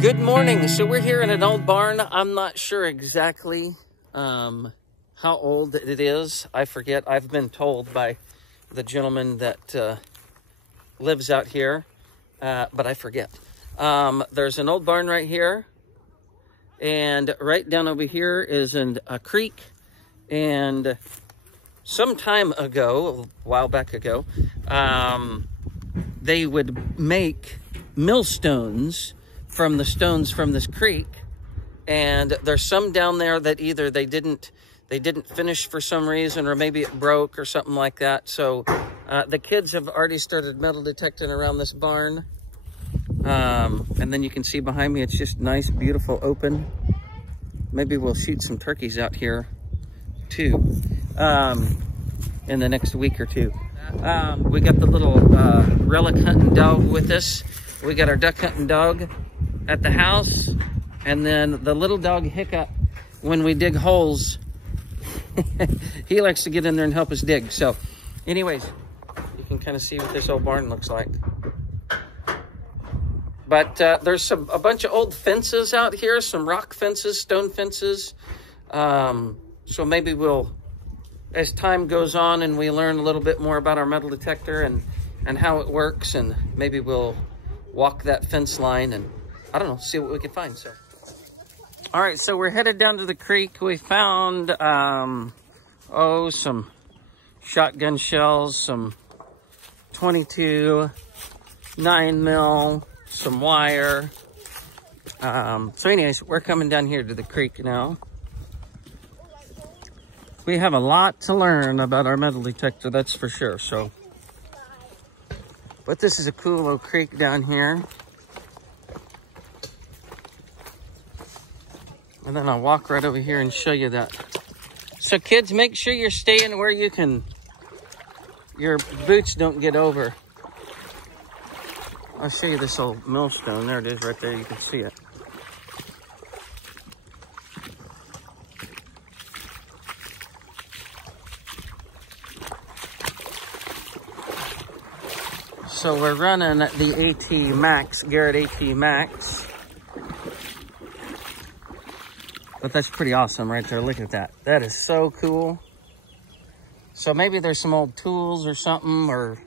Good morning. So we're here in an old barn. I'm not sure exactly how old it is. I forget. I've been told by the gentleman that lives out here, but I forget. There's an old barn right here, and right down over here is a creek. And some time ago, a while back ago, they would make millstones from the stones from this creek, and there's some down there that either they didn't finish for some reason, or maybe it broke or something like that. So the kids have already started metal detecting around this barn, and then you can see behind me it's just nice, beautiful, open. Maybe we'll shoot some turkeys out here too in the next week or two. We got the little relic hunting dog with us. We got our duck hunting dog at the house, and then the little dog Hiccup, when we dig holes, he likes to get in there and help us dig. So anyways, you can kind of see what this old barn looks like. But there's a bunch of old fences out here, some rock fences, stone fences. So maybe we'll, as time goes on and we learn a little bit more about our metal detector and how it works, and maybe we'll walk that fence line and, I don't know, see what we can find. So, all right, so we're headed down to the creek. We found, some shotgun shells, some 22, 9mm, some wire. So anyways, we're coming down here to the creek now. We have a lot to learn about our metal detector, that's for sure. So, but this is a cool little creek down here. And then I'll walk right over here and show you that. So kids, make sure you're staying where you can, your boots don't get over. I'll show you this old millstone. There it is right there, you can see it. So we're running the AT Max, Garrett AT Max. But that's pretty awesome right there. Look at that. That is so cool. So maybe there's some old tools or something, or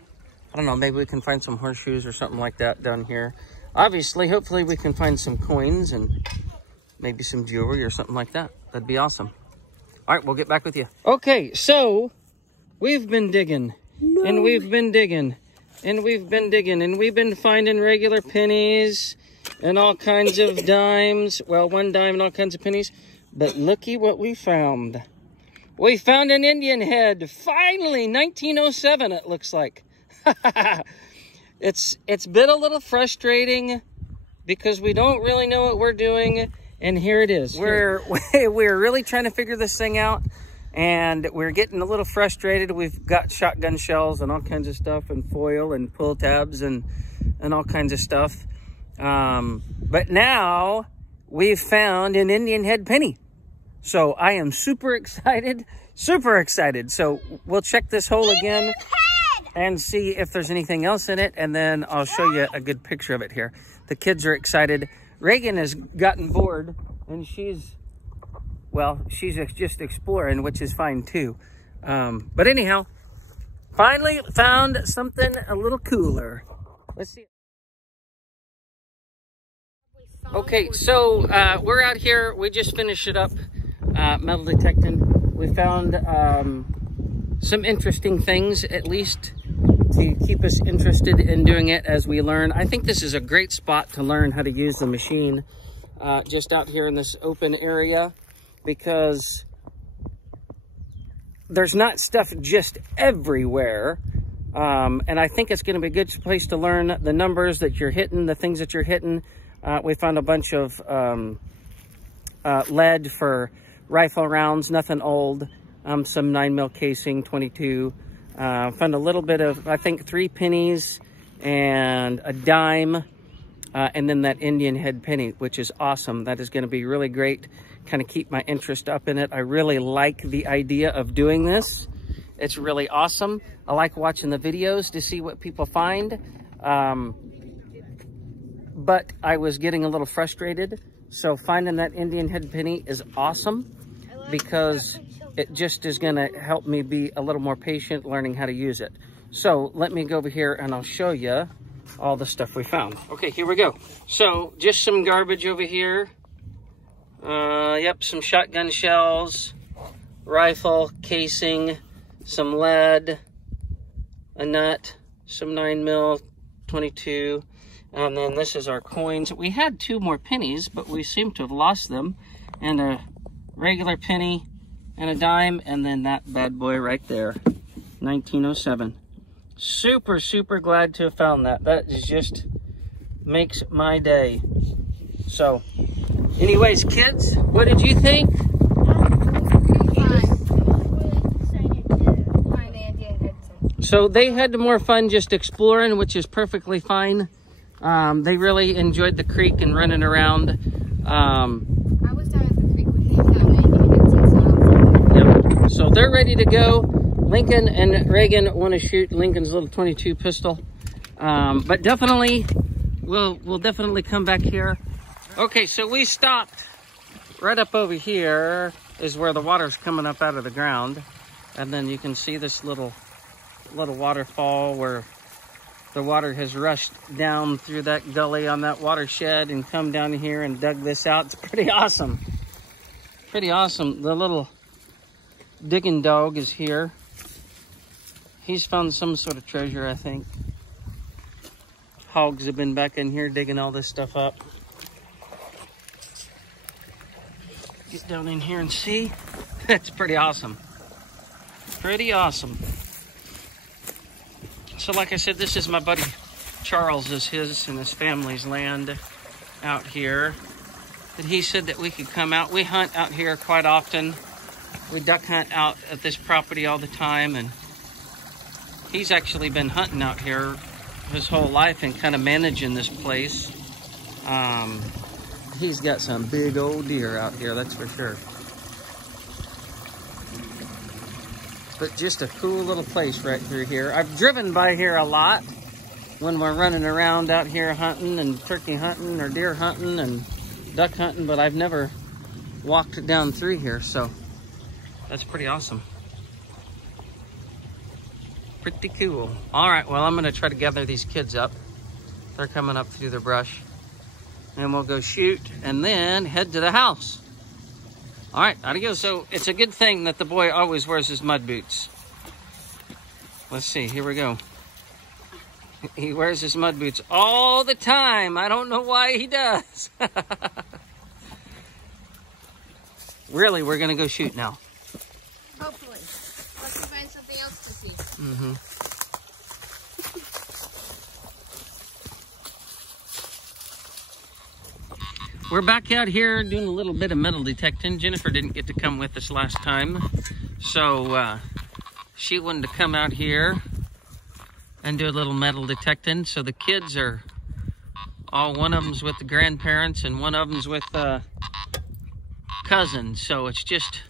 I don't know, maybe we can find some horseshoes or something like that down here. Obviously, hopefully we can find some coins and maybe some jewelry or something like that. That'd be awesome. All right, we'll get back with you. Okay, so we've been digging and we've been digging and we've been digging and we've been finding regular pennies and all kinds of dimes. Well, one dime and all kinds of pennies. But looky what we found. We found an Indian head. Finally, 1907 it looks like. It's been a little frustrating because we don't really know what we're doing. And here it is. We're really trying to figure this thing out. And we're getting a little frustrated. We've got shotgun shells and all kinds of stuff, and foil and pull tabs and all kinds of stuff. But now we've found an Indian head penny. So I am super excited, super excited. So we'll check this hole again and see if there's anything else in it. And then I'll show you a good picture of it here. The kids are excited. Reagan has gotten bored and she's just exploring, which is fine too. But anyhow, finally found something a little cooler. Let's see. Okay, so we're out here. We just finished it up, metal detecting. We found some interesting things, at least to keep us interested in doing it as we learn. I think this is a great spot to learn how to use the machine, just out here in this open area, because there's not stuff just everywhere. And I think it's going to be a good place to learn the numbers that you're hitting, the things that you're hitting. We found a bunch of lead for rifle rounds, nothing old, some 9mm casing, 22. Found a little bit of, I think, 3 pennies and a dime, and then that Indian head penny, which is awesome. That is going to be really great, kind of keep my interest up in it. I really like the idea of doing this. It's really awesome. I like watching the videos to see what people find. but I was getting a little frustrated. So finding that Indian head penny is awesome because it just is gonna help me be a little more patient learning how to use it. So let me go over here and I'll show you all the stuff we found. Okay, here we go. So just some garbage over here. Yep, some shotgun shells, rifle casing, some lead, a nut, some 9mm, 22, and then this is our coins. We had 2 more pennies, but we seem to have lost them, and a regular penny and a dime, and then that bad boy right there, 1907. Super, super glad to have found that. That is just makes my day. So, anyways, kids, what did you think? So they had more fun just exploring, which is perfectly fine. They really enjoyed the creek and running around. I was down at the creek when they found it. Yep. So they're ready to go. Lincoln and Reagan want to shoot Lincoln's little 22 pistol. But definitely, we'll definitely come back here. Okay, so we stopped right up over here is where the water's coming up out of the ground. And then you can see this little waterfall where the water has rushed down through that gully on that watershed and come down here and dug this out. It's pretty awesome. Pretty awesome. The little digging dog is here. He's found some sort of treasure, I think. Hogs have been back in here digging all this stuff up. Get down in here and see. It's pretty awesome. Pretty awesome. So like I said, this is my buddy Charles, is his and his family's land out here. And he said that we could come out. We hunt out here quite often. We duck hunt out at this property all the time, and he's actually been hunting out here his whole life and kind of managing this place. He's got some big old deer out here, that's for sure. But just a cool little place right through here. I've driven by here a lot when we're running around out here hunting and turkey hunting or deer hunting and duck hunting, but I've never walked down through here, so that's pretty awesome. Pretty cool. All right, well, I'm gonna try to gather these kids up. They're coming up through the brush. And we'll go shoot and then head to the house. All right, adios. So it's a good thing that the boy always wears his mud boots. Let's see, here we go. He wears his mud boots all the time. I don't know why he does. Really, we're gonna go shoot now. Hopefully. Let's find something else to see. Mm-hmm. We're back out here doing a little bit of metal detecting. Jennifer didn't get to come with us last time, so she wanted to come out here and do a little metal detecting. So the kids are all, one of them's with the grandparents and one of them's with cousins. So it's just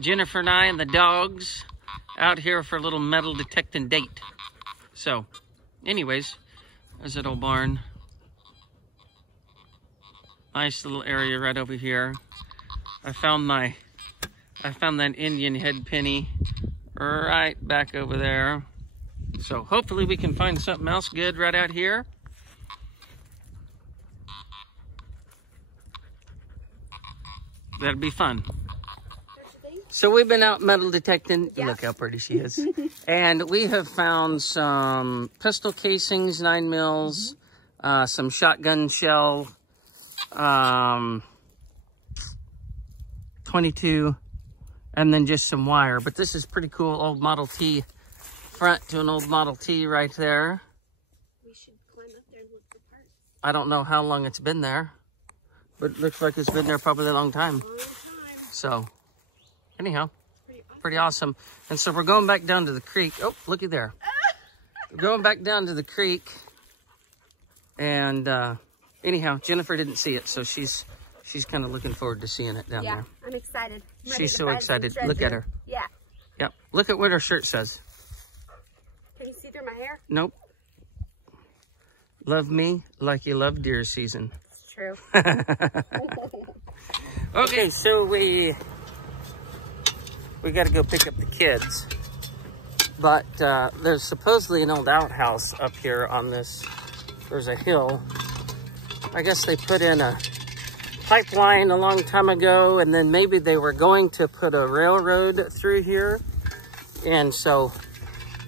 Jennifer and I and the dogs out here for a little metal detecting date. So anyways, there's that old barn. Nice little area right over here. I found that Indian head penny right back over there. So hopefully we can find something else good right out here. That'll be fun. So we've been out metal detecting. Yeah. Look how pretty she is. And we have found some pistol casings, 9mm, some shotgun shell, 22, and then just some wire. But this is pretty cool. Old Model T front to an old Model T right there. We should climb up there and look for parts. I don't know how long it's been there, but it looks like it's been there probably a long time. So anyhow, pretty awesome. And so we're going back down to the creek. Oh, looky there. We're going back down to the creek, and anyhow, Jennifer didn't see it, so she's kind of looking forward to seeing it down there. I'm excited. She's so excited. Look at her. Yeah. Yep. Look at what her shirt says. Can you see through my hair? Nope. Love me like you love deer season. It's true. Okay, so we got to go pick up the kids. But there's supposedly an old outhouse up here on this. There's a hill. I guess they put in a pipeline a long time ago, and then maybe they were going to put a railroad through here. And so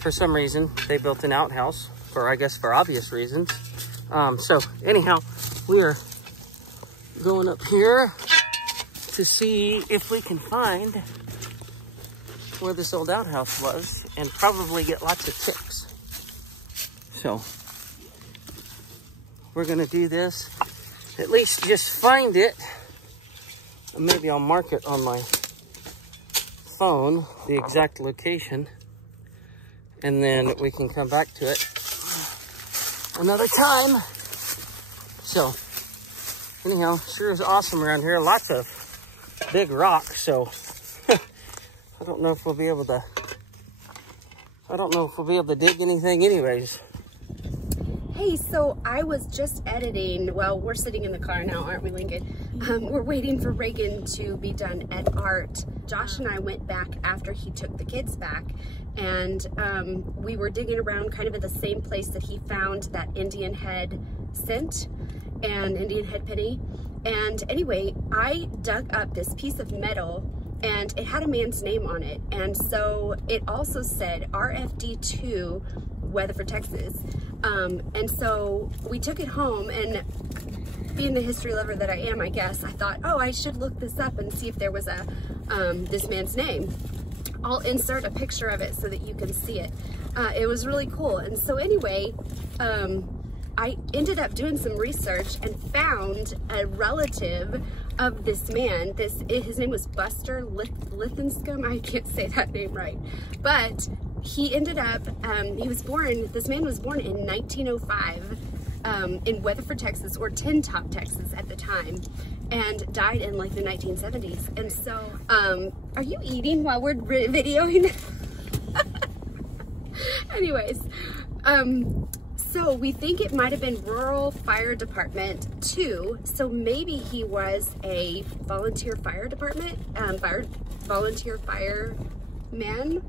for some reason they built an outhouse, I guess for obvious reasons. So anyhow, we are going up here to see if we can find where this old outhouse was and probably get lots of ticks. So we're gonna do this, at least just find it. Maybe I'll mark it on my phone, the exact location, and then we can come back to it another time. So anyhow, sure is awesome around here. Lots of big rocks, so I don't know if we'll be able to dig anything anyways. Hey, so I was just editing. Well, we're sitting in the car now, aren't we, Lincoln? We're waiting for Reagan to be done at art. Josh and I went back after he took the kids back, and we were digging around kind of at the same place that he found that Indian head scent and Indian head penny. And anyway, I dug up this piece of metal and it had a man's name on it. And so it also said RFD2, Weatherford, Texas. And so we took it home, and being the history lover that I am, I guess, I thought, oh, I should look this up and see if there was a this man's name. I'll insert a picture of it so that you can see it. It was really cool. And so anyway, I ended up doing some research and found a relative of this man. His name was Buster Lithenscombe. I can't say that name right, but he ended up, this man was born in 1905 in Weatherford, Texas, or Tin Top, Texas at the time, and died in like the 1970s. And so, are you eating while we're videoing? Anyways, so we think it might have been Rural Fire Department 2. So maybe he was a volunteer fire department, volunteer fireman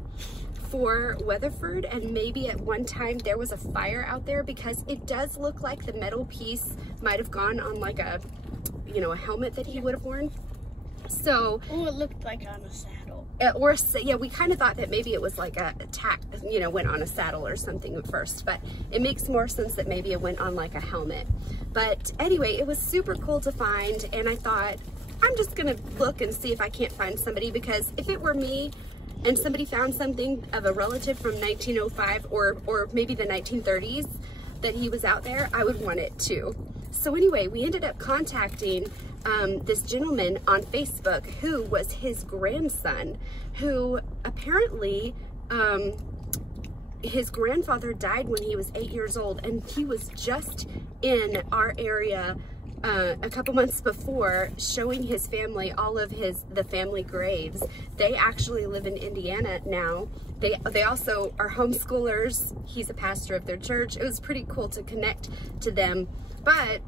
for Weatherford, and maybe at one time there was a fire out there, because it does look like the metal piece might have gone on like a, a helmet that he would have worn. So, oh, it looked like on a saddle. Yeah, we kind of thought that maybe it was like a tack, went on a saddle or something at first, but it makes more sense that maybe it went on like a helmet. But anyway, it was super cool to find, and I thought, I'm just gonna look and see if I can't find somebody, because if it were me and somebody found something of a relative from 1905 or maybe the 1930s that he was out there, I would want it too. So anyway, we ended up contacting this gentleman on Facebook who was his grandson, who apparently his grandfather died when he was 8 years old, and he was just in our area a couple months before, showing his family all of the family graves. They actually live in Indiana now. They also are homeschoolers. He's a pastor of their church. It was pretty cool to connect to them, but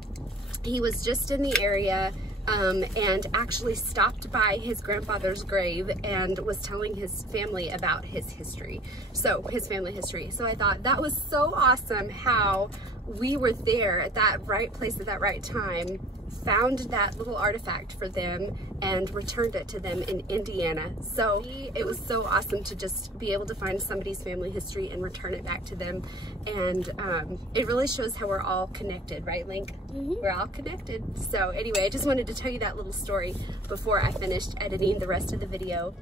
he was just in the area and actually stopped by his grandfather's grave and was telling his family about his history. So his family history. So I thought that was so awesome how we were there at that right place at that right time, found that little artifact for them and returned it to them in Indiana. So it was so awesome to just be able to find somebody's family history and return it back to them. And it really shows how we're all connected, right, Link? Mm-hmm. We're all connected. So anyway, I just wanted to tell you that little story before I finished editing the rest of the video.